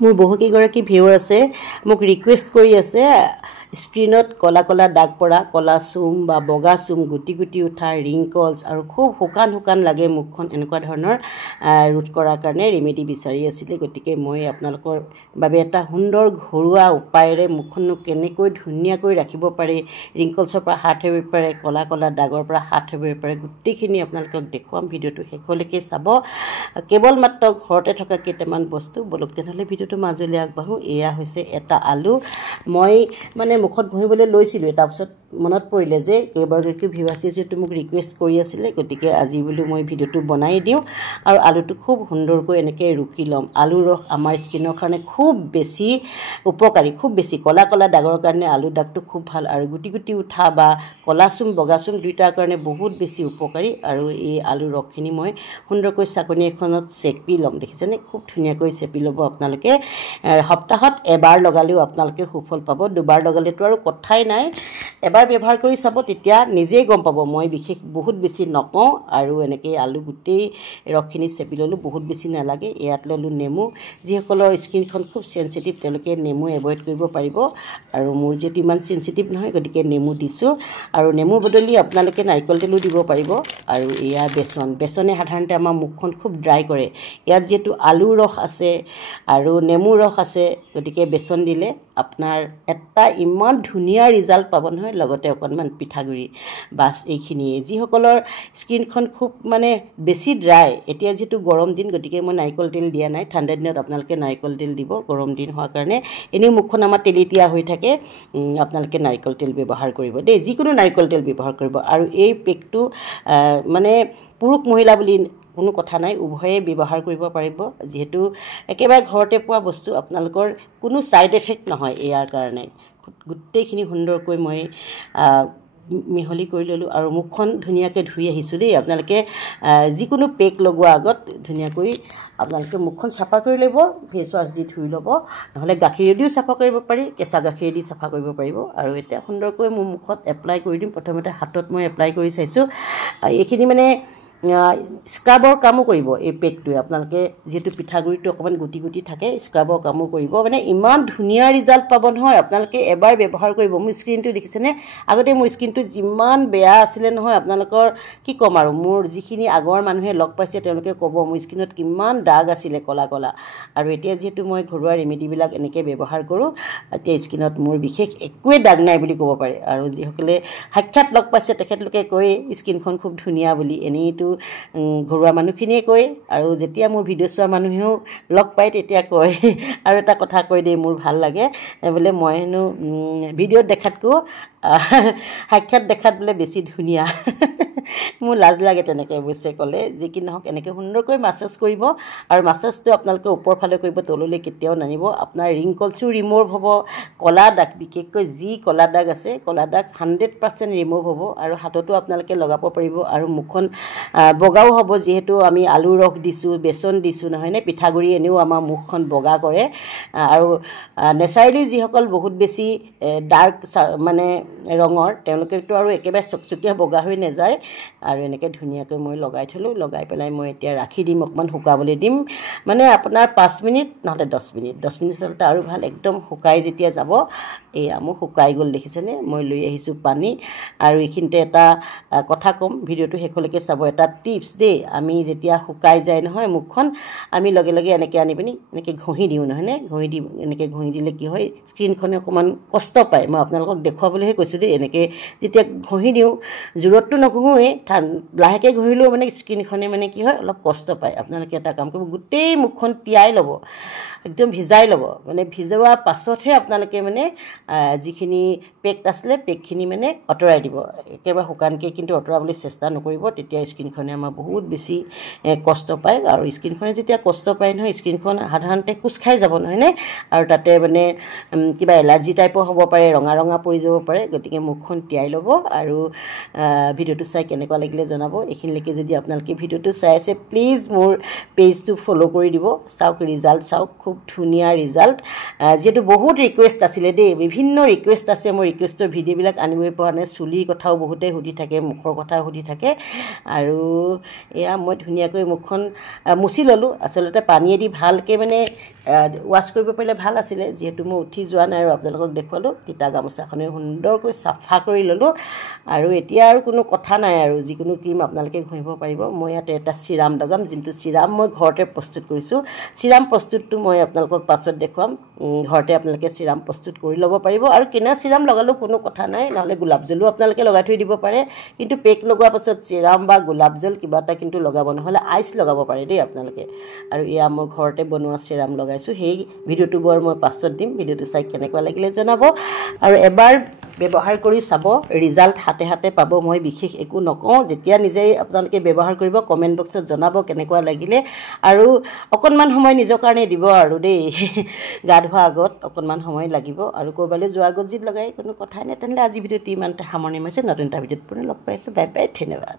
মোৰ বহুকেইগৰাকী ভিউৰ আছে মোক ৰিকুৱেষ্ট কৰি আছে স্ক্ৰীনত কলা কলা দাগ পৰা কলা চুম বা বগা চুম গুটি গুটি উঠা ৰিংকলছ আৰু খুব শুকান শুকান লাগে মুখখন এনেকুৱা ধৰণৰ ৰোধ কৰাৰ কাৰণে ৰেমেডি বিচাৰি আছিলে গতিকে মই আপোনালোকৰ বাবে এটা সুন্দৰ ঘৰুৱা উপায়েৰে মুখখন কেনেকৈ ধুনীয়াকৈ ৰাখিব পাৰে ৰিংকলছৰ পৰা হাত সাৰিব পাৰে কলা কলা দাগৰ পৰা হাত সাৰিব পাৰে গোটেইখিনি আপোনালোকক দেখুৱাম ভিডিঅ'টো শেষলৈকে চাব কেৱল মাত্ৰ ঘৰতে থকা কেইটামান বস্তু বলক তেনেহ'লে ভিডিঅ'টো মাজলৈ আগবাঢ়ো এয়া হৈছে এটা আলু মই মানে মুখত ঘঁহিবলৈ লৈছিলোঁ তাৰপিছত মনত পৰিলে যে কেইবাগৰাকী ভিউ আছে যিহেতু মোক ৰিকুৱেষ্ট কৰি আছিলে গতিকে আজি বোলো মই ভিডিঅ'টো বনাই দিওঁ আৰু আলুটো খুব সুন্দৰকৈ এনেকৈ ৰুকি ল'ম আলুৰ ৰস আমাৰ স্কিনৰ কাৰণে খুব বেছি উপকাৰী খুব বেছি কলা কলা দাগৰ কাৰণে আলু দাগটো খুব ভাল আৰু গুটি গুটি উঠা বা কলা চুম বগা চুম দুইটাৰ কাৰণে বহুত বেছি উপকাৰী আৰু এই আলুৰ ৰসখিনি মই সুন্দৰকৈ চাকনি এখনত চেপি ল'ম দেখিছেনে খুব ধুনীয়াকৈ চেপি ল'ব আপোনালোকে সপ্তাহত এবাৰ লগালেও আপোনালোকে সুফল পাব দুবাৰ লগালেতো আৰু কথাই নাই এবাৰ ব্যৱহাৰ কৰি চাব তেতিয়া নিজেই গম পাব মই বিশেষ বহুত বেছি নকওঁ আৰু এনেকৈ আলু গোটেই ৰসখিনি চেপি ল'লোঁ বহুত বেছি নালাগে ইয়াত ল'লোঁ নেমু যিসকলৰ স্কিনখন খুব চেঞ্চিটিভ তেওঁলোকে নেমু এভইড কৰিব পাৰিব আৰু মোৰ যিহেতু ইমান চেঞ্চিটিভ নহয় গতিকে নেমু দিছোঁ আৰু নেমুৰ বদলি আপোনালোকে নাৰিকল তেলো দিব পাৰিব আৰু এয়া বেচনে সাধাৰণতে আমাৰ মুখখন খুব ড্ৰাই কৰে ইয়াত যিহেতু আলুৰ ৰস আছে আৰু নেমুৰ ৰস আছে গতিকে বেচন দিলে আপোনাৰ এটা ইমান ধুনীয়া ৰিজাল্ট পাব নহয় লগতে অকণমান পিঠাগুড়ি বাছ এইখিনিয়ে যিসকলৰ স্কিনখন খুব মানে বেছি ড্ৰাই এতিয়া যিহেতু গৰম দিন গতিকে মই নাৰিকল তেল দিয়া নাই ঠাণ্ডা দিনত আপোনালোকে নাৰিকল তেল দিব গৰম দিন হোৱাৰ কাৰণে এনেও মুখখন আমাৰ তেলেতীয়া হৈ থাকে আপোনালোকে নাৰিকল তেল ব্যৱহাৰ কৰিব দেই যিকোনো নাৰিকল তেল ব্যৱহাৰ কৰিব আৰু এই পেকটো মানে পুৰুষ মহিলা বুলি কোনো কথা নাই উভয়ে ব্যৱহাৰ কৰিব পাৰিব যিহেতু একেবাৰে ঘৰতে পোৱা বস্তু আপোনালোকৰ কোনো সাইড এফেক্ট নহয় ইয়াৰ কাৰণে গোটেইখিনি সুন্দৰকৈ মই মিহলি কৰি ল'লোঁ আৰু মুখখন ধুনীয়াকৈ ধুই আহিছোঁ দেই আপোনালোকে যিকোনো পেক লগোৱাৰ আগত ধুনীয়াকৈ আপোনালোকে মুখখন চাফা কৰি ল'ব ফেচ ৱাছ দি ধুই ল'ব নহ'লে গাখীৰেদিও চাফা কৰিব পাৰি কেঁচা গাখীৰেদি চাফা কৰিব পাৰিব আৰু এতিয়া সুন্দৰকৈ মোৰ মুখত এপ্লাই কৰি দিম প্ৰথমতে হাতত মই এপ্লাই কৰি চাইছোঁ এইখিনি মানে স্ক্ৰাবৰ কামো কৰিব এই পেকটোৱে আপোনালোকে যিহেতু পিঠাগুড়িটো অকণমান গুটি গুটি থাকে স্ক্ৰাবৰ কামো কৰিব মানে ইমান ধুনীয়া ৰিজাল্ট পাব নহয় আপোনালোকে এবাৰ ব্যৱহাৰ কৰিব মোৰ স্কিনটো দেখিছেনে আগতে মোৰ স্কিনটো যিমান বেয়া আছিলে নহয় আপোনালোকৰ কি ক'ম আৰু মোৰ যিখিনি আগৰ মানুহে লগ পাইছে তেওঁলোকে ক'ব মোৰ স্কিনত কিমান দাগ আছিলে কলা কলা আৰু এতিয়া যিহেতু মই ঘৰুৱা ৰেমেডিবিলাক এনেকৈ ব্যৱহাৰ কৰোঁ এতিয়া স্কিনত মোৰ বিশেষ একোৱেই দাগ নাই বুলি ক'ব পাৰে আৰু যিসকলে সাক্ষাৎ লগ পাইছে তেখেতলোকে কয় স্কিনখন খুব ধুনীয়া বুলি এনেইতো ঘৰুৱা মানুহখিনিয়ে কয় আৰু যেতিয়া মোৰ ভিডিঅ' চোৱা মানুহেও লগ পায় তেতিয়া কয় আৰু এটা কথা কয় দেই মোৰ ভাল লাগে বোলে মই হেনো ভিডিঅ'ত দেখাতকৈ সাক্ষাৎ দেখাত বোলে বেছি ধুনীয়া মোৰ লাজ লাগে তেনেকৈ অৱশ্যে ক'লে যি কি নহওক এনেকৈ সুন্দৰকৈ মাছাজ কৰিব আৰু মাছাজটো আপোনালোকে ওপৰ ফালে কৰিব তললৈ কেতিয়াও নানিব আপোনাৰ ৰিংকলছো ৰিমুভ হ'ব কলা দাগ বিশেষকৈ যি কলা দাগ আছে কলা দাগ 100% ৰিমুভ হ'ব আৰু হাততো আপোনালোকে লগাব পাৰিব আৰু মুখখন বগাও হ'ব যিহেতু আমি আলু ৰস দিছোঁ বেচন দিছোঁ নহয়নে পিঠাগুড়ি এনেও আমাৰ মুখখন বগা কৰে আৰু নেচাৰেলি যিসকল বহুত বেছি ডাৰ্ক মানে ৰঙৰ তেওঁলোকেতো আৰু একেবাৰে চকচকীয়া বগা হৈ নাযায় আৰু এনেকৈ ধুনীয়াকৈ মই লগাই থলোঁ লগাই পেলাই মই এতিয়া ৰাখি দিম অকণমান শুকাবলৈ দিম মানে আপোনাৰ 5 মিনিট নহ'লে 10 মিনিট হ'লে আৰু ভাল একদম শুকাই যেতিয়া যাব এয়া মোৰ শুকাই গ'ল দেখিছেনে মই লৈ আহিছোঁ পানী আৰু এইখিনিতে এটা কথা ক'ম ভিডিঅ'টো শেষলৈকে চাব এটা টিপছ দেই আমি যেতিয়া শুকাই যায় নহয় মুখখন আমি লগে লগে এনেকৈ আনি পিনি এনেকৈ ঘঁহি দিওঁ নহয়নে এনেকৈ ঘঁহি দিলে কি হয় স্কিনখনে অকণমান কষ্ট পায় মই আপোনালোকক দেখুৱাবলৈহে কৈছোঁ দেই এনেকৈ যেতিয়া ঘঁহি দিওঁ জোৰতটো নঘঁহোৱেই লাহেকৈ ঘঁহিলেও মানে স্কিনখনে মানে কি হয় অলপ কষ্ট পায় আপোনালোকে এটা কাম কৰিব গোটেই মুখখন তিয়াই ল'ব একদম ভিজাই ল'ব মানে ভিজোৱাৰ পাছতহে আপোনালোকে মানে যিখিনি পেক আছিলে পেকখিনি মানে আঁতৰাই দিব একেবাৰে শুকানকৈ কিন্তু আঁতৰাবলৈ চেষ্টা নকৰিব তেতিয়া স্কিনখনে আমাৰ বহুত বেছি কষ্ট পায় আৰু স্কিনখনে যেতিয়া কষ্ট পায় নহয় স্কিনখন সাধাৰণতে কোচ খাই যাব নহয়নে আৰু তাতে মানে কিবা এলাৰ্জি টাইপৰ হ'ব পাৰে ৰঙা ৰঙা পৰি যাব পাৰে গতিকে মুখখন তিয়াই ল'ব আৰু ভিডিঅ'টো চাই কেনেকুৱা লাগিলে জনাব এইখিনিলৈকে যদি আপোনালোকে ভিডিঅ'টো চাই আছে প্লিজ মোৰ পেজটো ফ'ল' কৰি দিব চাওক ৰিজাল্ট চাওক খুব ধুনীয়া ৰিজাল্ট যেটো বহুত ৰিকুৱেষ্ট আছিলে দেই বিভিন্ন ৰিকুৱেষ্ট আছে মই ৰিকুৱেষ্টৰ ভিডিঅ'বিলাক আনিবই পৰা নাই চুলিৰ কথাও বহুতে সুধি থাকে মুখৰ কথাও সুধি থাকে আৰু এয়া মই ধুনীয়াকৈ মুখখন মুছি ললোঁ আচলতে পানীয়েদি ভালকৈ মানে ৱাছ কৰিব পাৰিলে ভাল আছিলে যেহেতু মই উঠি যোৱা নাই আৰু আপোনালোকক দেখুৱালোঁ তিতা গামোচাখনে সুন্দৰকৈ চাফা কৰি ললোঁ আৰু এতিয়া আৰু কোনো কথা নাই আৰু যিকোনো ক্ৰীম আপোনালোকে ঘঁহিব পাৰিব মই ইয়াতে এটা চিৰাম লগাম যোনটো চিৰাম মই ঘৰতে প্ৰস্তুত কৰিছোঁ চিৰাম প্ৰস্তুতটো মই আপোনালোকক পাছত দেখুৱাম ঘৰতে আপোনালোকে চিৰাম প্ৰস্তুত কৰি ল'ব পাৰিব আৰু কিনা চিৰাম লগালেও কোনো কথা নাই নহ'লে গোলাপ জলো আপোনালোকে লগাই থৈ দিব পাৰে কিন্তু পেক লগোৱাৰ পাছত চিৰাম বা গোলাপ জল কিবা এটা কিন্তু লগাব নহ'লে আইচ লগাব পাৰে দেই আপোনালোকে আৰু এয়া মই ঘৰতে বনোৱা চিৰাম লগাইছোঁ সেই ভিডিঅ'টো বৰ মই পাছত দিম ভিডিঅ'টো চাই কেনেকুৱা লাগিলে জনাব আৰু এবাৰ ব্যৱহাৰ কৰি চাব ৰিজাল্ট হাতে হাতে পাব মই বিশেষ একো নকওঁ যেতিয়া নিজেই আপোনালোকে ব্যৱহাৰ কৰিব কমেণ্ট বক্সত জনাব কেনেকুৱা লাগিলে আৰু অকণমান সময় নিজৰ কাৰণে দিব আৰু দেই গা ধোৱাৰ আগত অকণমান সময় লাগিব আৰু ক'ৰবালৈ যোৱাৰ আগত যদি লগাই কোনো কথাই নাই তেনেহ'লে আজি ভিডিঅ'টো ইমানতে সামৰণি মাৰিছোঁ নতুন এটা ভিডিঅ'ত পুনৰ লগ পাইছোঁ বাই বাই ধন্যবাদ